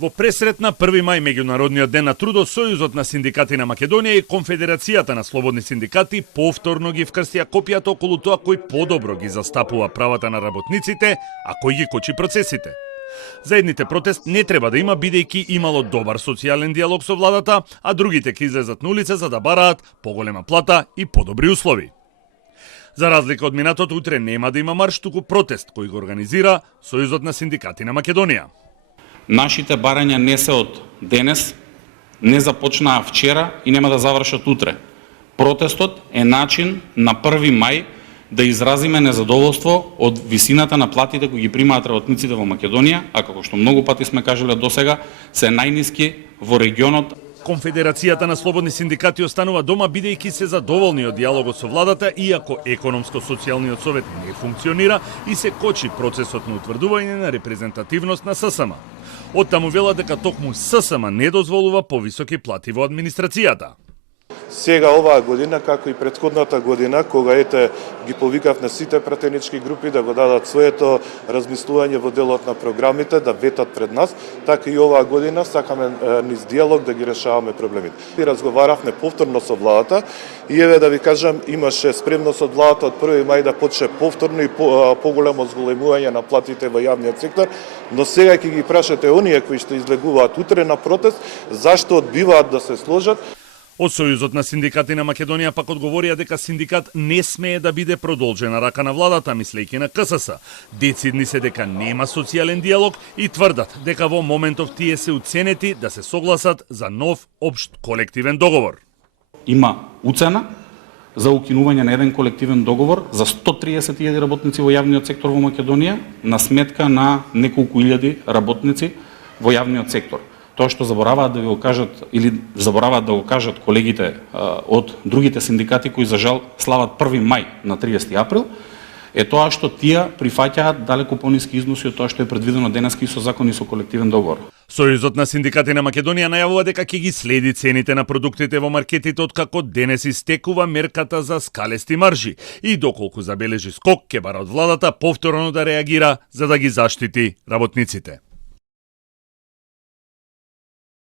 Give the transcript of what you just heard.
Во пресрет на 1 мај меѓународниот ден на трудот, Сојузот на синдикати на Македонија и Конфедерацијата на слободни синдикати повторно ги вкрстија копијата околу тоа кој подобро ги застапува правата на работниците, а кој ги кочи процесите. Заедните протест не треба да има, бидејќи имало добар социјален диалог со владата, а другите ќе излезат на улица за да бараат поголема плата и подобри услови. За разлика од минатото, утре нема да има марш, туку протест кој го организира Сојузот на синдикати на Македонија. Нашите барања не се од денес, не започнаа вчера и нема да завршат утре. Протестот е начин на 1 мај да изразиме незадоволство од висината на платите кои ги примаат работниците во Македонија, а како што многу пати сме кажале досега, се најниски во регионот. Конфедерацијата на слободни синдикати останува дома бидејќи се задоволни од диалогот со владата, иако економско-социјалниот совет не функционира и се кочи процесот на утврдување на репрезентативност на ССМ. Оттаму велат дека токму ССМ не дозволува повисоки плати во администрацијата. Сега оваа година, како и претходната година, кога ги повикав на сите пратенички групи да го дадат своето размислување во делот на програмите, да ветат пред нас, така и оваа година сакаме низ диалог да ги решаваме проблемите. И разговаравме повторно со владата и еве да ви кажам, имаше спремност од владата од 1 мај да почне повторно и поголемо зголемување на платите во јавниот сектор, но сега ќе ги прашате оние кои што излегуваат утре на протест, зашто одбиваат да се сложат. Од Сојузот на синдикати на Македонија пак одговорија дека синдикат не смее да биде продолжена рака на владата, мислејќи на КСС. Децидни се дека нема социјален диалог и тврдат дека во моментов тие се уценети да се согласат за нов општ колективен договор. Има уцена за укинување на еден колективен договор за 130.000 работници во јавниот сектор во Македонија на сметка на неколку илјади работници во јавниот сектор. Тоа што забораваат да ви го кажат или забораваат да го кажат колегите од другите синдикати кои за жал слават 1 мај на 30 април, е тоа што тие прифаќаат далеку пониски износи од тоа што е предвидено денеска и со закон и со колективен договор. Сојузот на синдикати на Македонија најавува дека ќе ги следи цените на продуктите во маркетите откако денес истекува мерката за скалести маржи и доколку забележи скок ќе бара од владата повторно да реагира за да ги заштити работниците.